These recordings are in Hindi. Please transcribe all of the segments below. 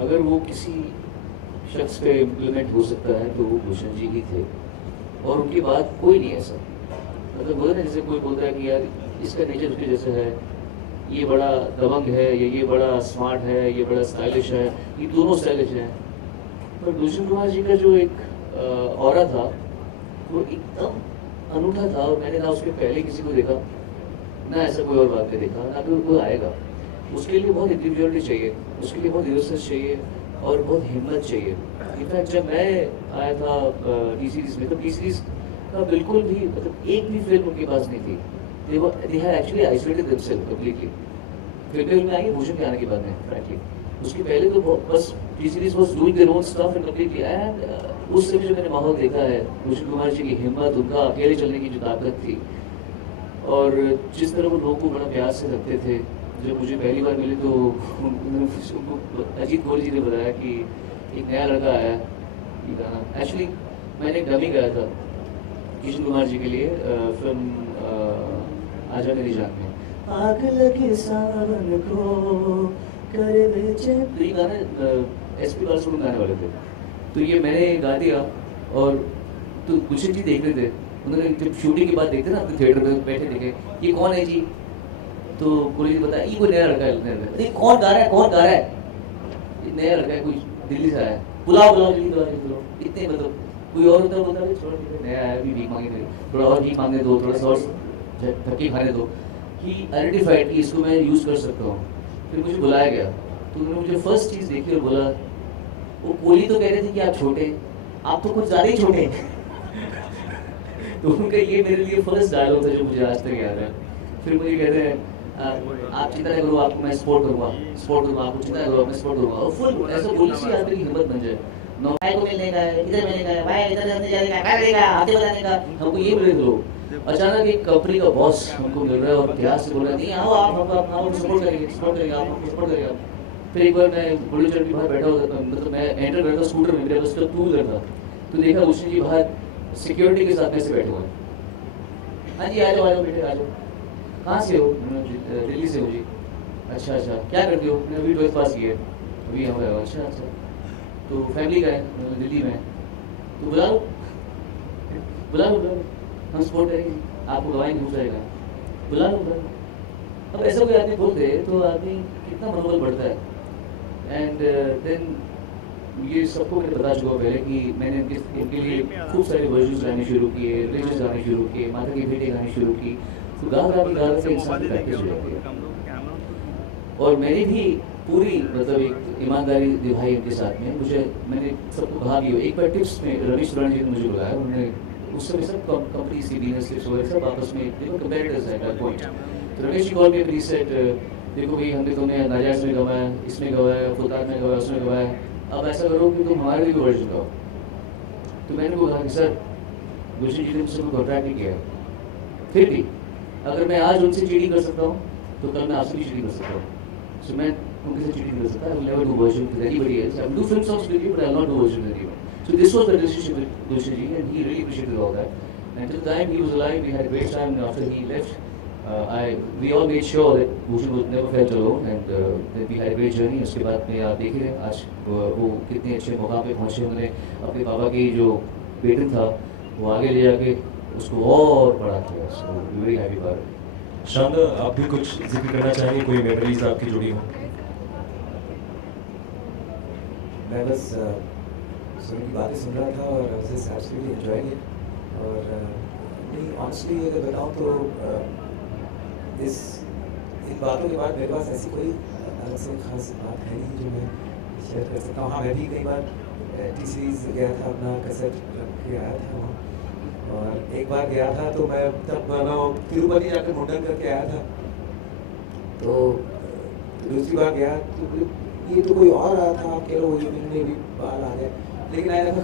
अगर वो किसी शख्स पे इम्प्लीमेंट हो सकता है तो वो भूषण जी ही थे, और उनके बाद कोई नहीं ऐसा। मतलब बोले ना, जैसे कोई बोलता है कि यार इसका नेचर उसके जैसा है, ये बड़ा दबंग है, या ये बड़ा स्मार्ट है, ये बड़ा स्टाइलिश है, ये दोनों स्टाइलिश हैं। पर भूषण कुमार जी का जो एक ऑरा था वो एकदम अनूठा था, और मैंने ना उसके पहले किसी को देखा, ना ऐसा कोई और बात में देखा, ना कोई आएगा। उसके लिए बहुत इंडिविजुअलिटी चाहिए, उसके लिए बहुत इनोसेंस चाहिए और बहुत हिम्मत चाहिए। इनफैक्ट जब मैं आया था टी सीरीज में, तो टी सीरीज का बिल्कुल भी मतलब एक भी फिल्म उनके पास नहीं थी। they had actually isolated themselves completely। फिल्में उनमें आई भूषण के आने के बाद में फ्रैंकली, उसके पहले तो बस T series was doing their own stuff and completely. And उस समय जो मैंने माहौल देखा है, भूषण कुमार जी की हिम्मत, उनका अकेले चलने की जो ताकत थी, और जिस तरह वो लोगों को बड़ा प्यार से रखते थे। जब मुझे पहली बार मिले तो उनको अजीत गोयल जी ने बताया कि एक नया लड़का आया है, ये गाना एक्चुअली मैंने एक डमी गाया था किशन कुमार जी के लिए फिल्म आजा मेरी जान में। आग लगे सावन को करे बेचैन, तो ये गाना एसपी बालासुब्रमण्यम गाने वाले थे, तो ये मैंने गा दिया। और तो गुलशन जी देख रहे थे, उन्होंने जब शूटिंग के बाद देखते ना थिएटर में बैठे देखे, ये कौन है जी, तो कोई जी बताया ये कोई नया लड़का है। अरे कौन गा रहा है, कौन गा रहा है, ये नया लड़का है, कोई दिल्ली से आया है, बुलाओ बुलाओ जल्दी बुलाओ। इतने मतलब कोई और होता बोलता है थोड़ा नया आया, अभी भीख मांगे थे, थोड़ा और भीख मांगने दो, थोड़ा सा और धक्के खाने दो, कि आइडेंटिफाइड कि इसको मैं यूज़ कर सकता हूँ। फिर मुझे बुलाया गया, तो उन्होंने मुझे फर्स्ट चीज़ देखी और बोला, वो कोहली तो कह रहे थे कि आप छोटे, आप तो कुछ ज़्यादा ही छोटे। तो उनका ये मेरे लिए फर्स्ट डायलॉग था जो मुझे आज तक याद है। फिर मुझे कहते हैं आप चिंता करो, आपको मैं सपोर्ट करूँगा, आपको चिंता करो, मैं सपोर्ट करूँगा। और फुल ऐसा बोलने से आदमी की हिम्मत बन जाए, नो भाई को मिलने का है, इधर मिलने का है, भाई इधर जाने का, भाई मिलेगा, आते बताने का, हमको ये मिले लोग। अचानक एक कंपनी का बॉस हमको मिल रहा है और प्यार से बोल रहा है, नहीं आओ आप हमको सपोर्ट करेंगे, आप हमको सपोर्ट करेंगे। फिर एक बार मैं बड़ी चढ़ के बाहर बैठा होता, मतलब मैं एंटर करता स्कूटर में, मेरे उसका टू व्हीलर था, तो देखा भूषण जी बाहर सिक्योरिटी के साथ में से बैठे हुए। हाँ जी आ जाओ बेटे आ जाओ। कहाँ से हो? दिल्ली से हो जी। अच्छा अच्छा, क्या करते हो? मैंने अभी 12th पास किया है, अभी यहाँ पे। अच्छा अच्छा, तो फैमिली का है दिल्ली में, तो बुला लो बुला लो, हम सपोर्ट करेंगे, आपको गवाएंगे हो जाएगा, बुला लो बुला लो। अब ऐसा कोई आदमी बोल दे तो आदमी कितना मनोबल बढ़ता है। एंड देन ये सबको मैंने बता चुका पहले कि मैंने इनके लिए खूब सारे वर्जन्स गाने शुरू किए, रिलीजियस गाने शुरू किए, माता की बेटी गाने शुरू की, तो गा के इंसान की प्रैक्टिस हो जाती है। और मैंने भी पूरी मतलब एक ईमानदारी निभाई इनके साथ में। मैंने सबको कहा भी, एक बार टिप्स में रमेश सुरान जी ने मुझे बुलाया, उन्होंने उस समय सब कंपनी की बिजनेस टिप्स वगैरह सब आपस में कंपेरेटर्स एट दैट पॉइंट। तो रमेश जी कॉल में प्लीज सेट, देखो भाई हमने तुम्हें नाजायज में गवाया, इसमें गवाया, फुलतान में गवाया, उसमें गवाया, अब ऐसा करो कि तुम हमारे लिए वर्जन गाओ। तो मैंने बोला कि सर गुलशन जी ने मुझसे कोई कॉन्ट्रैक्ट नहीं किया है, फिर भी अगर मैं आज उनसे चीटिंग कर सकता हूँ तो कल मैं आपसे भी चीटिंग कर सकता हूँ। सो मैं उनके से चीटिंग कर सकता, I will never do version with anybody else. I will do film songs with you, but I will not do version with anyone. So this was the relationship with Gulshan ji, and he really appreciated all that. And till the time he was alive, we had a great time. And after he left, we all made sure that Bhushan was never felt alone, and that we had a great journey. उसके बाद में आप देख रहे हैं आज वो कितने अच्छे मौका पे पहुँचे। उन्होंने अपने पापा की जो बेटन था वो आगे ले जाके उसको और बड़ा किया। So we very happy about it. शानदार, आप भी कुछ जिक्र करना चाहेंगे, कोई मेमोरीज आपकी जुड़ी हो? मैं बस सुन की बातें सुन रहा था और जस्ट एब्सोल्युटली एंजॉयिंग इट। और नहीं ऑनेस्टली अगर बताऊँ तो इन बातों के बाद मेरे पास ऐसी कोई अलग से खास बात है नहीं जो मैं शेयर कर सकता हूँ। हाँ, मैं भी कई बार टी सीरीज गया था, अपना कैसेट रख के आया था वहाँ। और एक बार गया था तो मैं तब मैं तिरुपति जाकर मुंडन करके आया था, तो दूसरी बार गया तो ये तो कोई और आया था, कह लो ये मिलने भी बाहर आ गया, लेकिन आया था।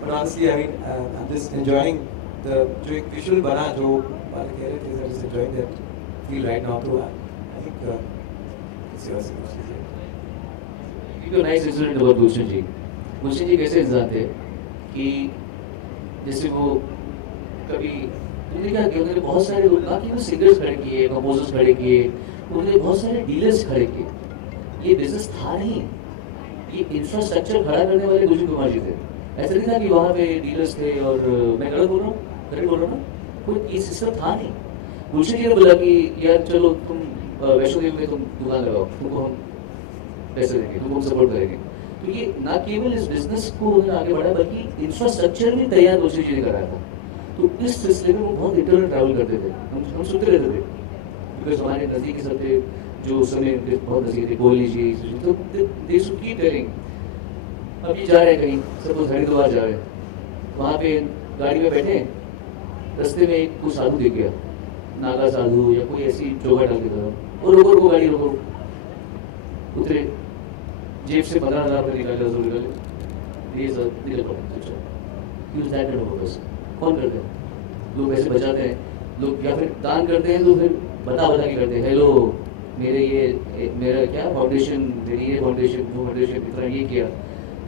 But honestly, I mean, I'm just enjoying जो एक विजुअल बना, जो वाले कह रहे थे, I'm just enjoying that feel right now. तो I think it's yours. एक नाइस इंसिडेंट हुआ गुलशन जी। गुलशन जी कैसे इंसान थे कि जैसे वो कभी उन्होंने क्या किया, उन्होंने बहुत सारे लोग, ना कि वो सिंगर्स खड़े किए, कंपोजर्स खड़े किए, उन्होंने बहुत सारे डीलर्स खड़े किए। ये बिजनेस था नहीं, ये इंफ्रास्ट्रक्चर खड़ा करने वाले गुलशन कुमार जी थे। ऐसा नहीं था कि वहाँ पे डीलर्स थे और मैं गलत बोल रहा हूँ, करेक्ट बोल रहा हूँ ना, कोई ये सिस्टम था नहीं। गुलशन जी ने बोला कि यार चलो तुम वैष्णो देवी में तुम दुकान लगाओ, तुमको हम पैसे देंगे, तुमको हम सपोर्ट करेंगे। तो ये ना केवल इस बिजनेस को उन्होंने आगे बढ़ाया बल्कि इंफ्रास्ट्रक्चर भी तैयार गुलशन जी ने कराया था। तो इस सिलसिले में वो बहुत इंटरनल ट्रैवल करते थे, हम सुनते रहते थे, बिकॉज हमारे नज़दीकी सब थे जो उस समय बहुत नज़दीक थे, कोहली जी, तो दे शुड कीप टेलिंग। अभी जा रहे हैं कहीं, सपोज हरिद्वार जा रहे हैं, वहाँ पे गाड़ी में बैठे, रास्ते में एक कोई साधु दिख गया, नागा साधु या कोई ऐसी चोगा डाल के था, और रोको गाड़ी रोको, उतरे, जेब से 15,000 रुपये निकाले, 10 निकाले, ये सब निकल पड़े। Use that kind of person. कौन करते हैं? लोग पैसे बचाते हैं, लोग या फिर दान करते हैं तो फिर बता के करते हैं, हेलो मेरा क्या फाउंडेशन, मेरी ये फाउंडेशन, वो फाउंडेशन, इतना ये किया,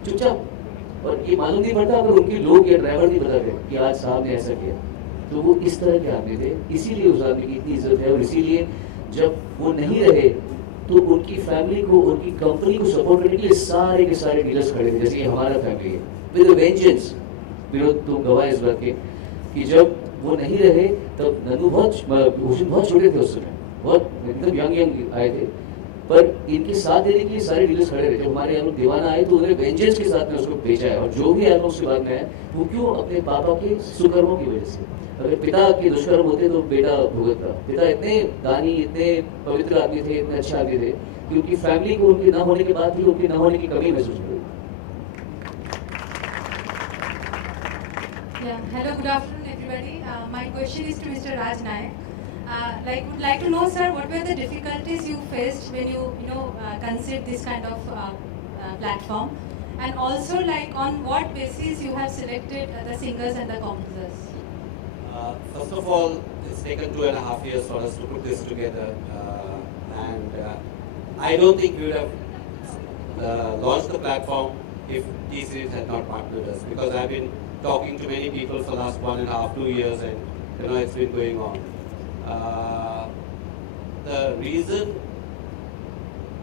चुपचाप। और ये मालूम नहीं पड़ता अगर उनके लोग या ड्राइवर नहीं बताते कि आज साहब ने ऐसा किया। तो वो इस तरह के आदमी थे, इसीलिए उस आदमी की इतनी इज्जत है। और इसीलिए जब वो नहीं रहे तो उनकी फैमिली को, उनकी कंपनी को सपोर्ट करने के लिए सारे के सारे डीलर्स खड़े थे, जैसे ये हमारा फैमिली है, विद वेंजेंस। विनोद तुम गवाह इस बात के कि जब वो नहीं रहे तब नन्नू भूषण बहुत छोटे थे उस समय, बहुत एकदम यंग आए थे, पर इनके साथ देने के लिए सारे डीलर्स खड़े रहे। जब हमारे एल्बम दीवाना आए तो उन्होंने वेंजेंस के साथ में उसको बेचा है। और जो भी एल्बम उसके बाद में है वो क्यों? अपने पापा के सुकर्मों की वजह से। अगर पिता के दुष्कर्म होते तो बेटा भुगतता। पिता इतने दानी, इतने पवित्र आदमी थे, इतने अच्छे आदमी थे कि उनकी फैमिली को उनके ना होने के बाद भी उनके ना होने की कमी महसूस हुई। Yeah. Hello, good afternoon, everybody. My question is to Mr. Raj Nayak. Would like to know, sir, what were the difficulties you faced when you considered this kind of platform, and also on what basis you have selected the singers and the composers? First of all, it's taken 2.5 years for us to put this together, and I don't think we would have launched the platform if T-Series had not partnered with us, because I've been talking to many people for the last 1.5, 2 years, and it's been going on. The reason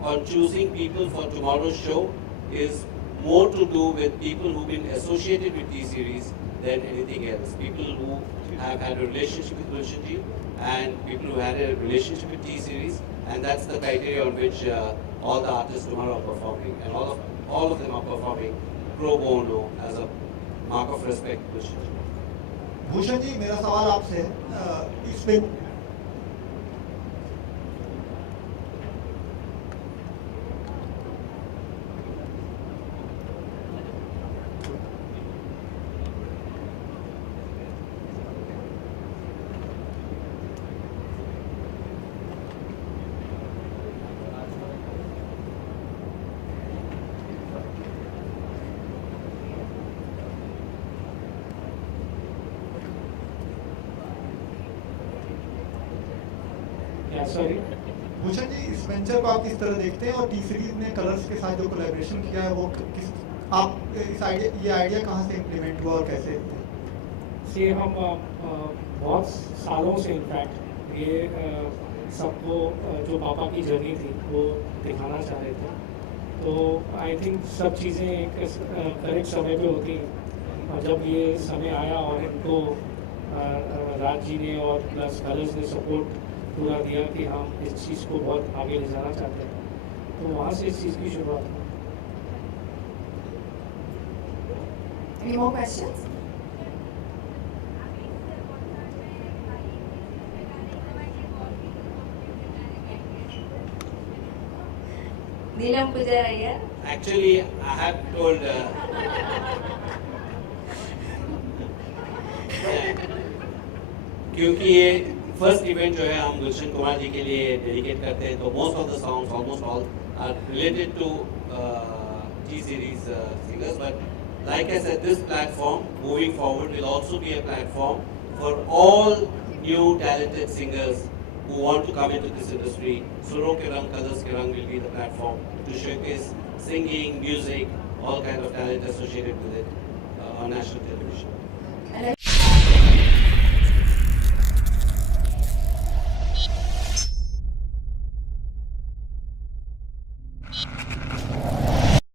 on choosing people for tomorrow's show is more to do with people who've been associated with T-Series than anything else. People who have had a relationship with Gulshan Ji and people who had a relationship with T-Series, and that's the criteria on which all the artists tomorrow are performing, and all of them are performing pro bono as a mark of respect to Gulshan Ji. Bhushan ji, मेरा सवाल आपसे इसमें सॉरी भूषण जी, इस वेंचर को आप किस तरह देखते हैं, और टी सीरीज ने कलर्स के साथ जो कोलैबोरेशन किया है वो किस, आप इस आइडिया कहाँ से इम्प्लीमेंट हुआ और कैसे? ये हम बहुत सालों से इनफैक्ट ये सबको जो पापा की जर्नी थी वो दिखाना चाह रहे थे। तो आई थिंक सब चीज़ें एक करेक्ट समय पे होती हैं, और जब ये समय आया और इनको राज जी ने और प्लस कलर्स ने सपोर्ट पूरा दिया कि हम इस चीज़ को बहुत आगे ले जाना चाहते हैं, तो वहाँ से इस चीज़ की शुरुआत हुई। Any more questions? Neelam Pujaraiya. Actually, I have told क्योंकि ये फर्स्ट इवेंट जो है हम गुलशन कुमार जी के लिए डेडिकेट करते हैं, तो most of the songs, almost all, are related to T series singers. But like I said, this platform moving forward will also be a platform for all new talented singers who want to come into this industry. Suron ke Rang, Colors ke Rang will be the platform to showcase singing, music, all kind of talent associated with it on national television.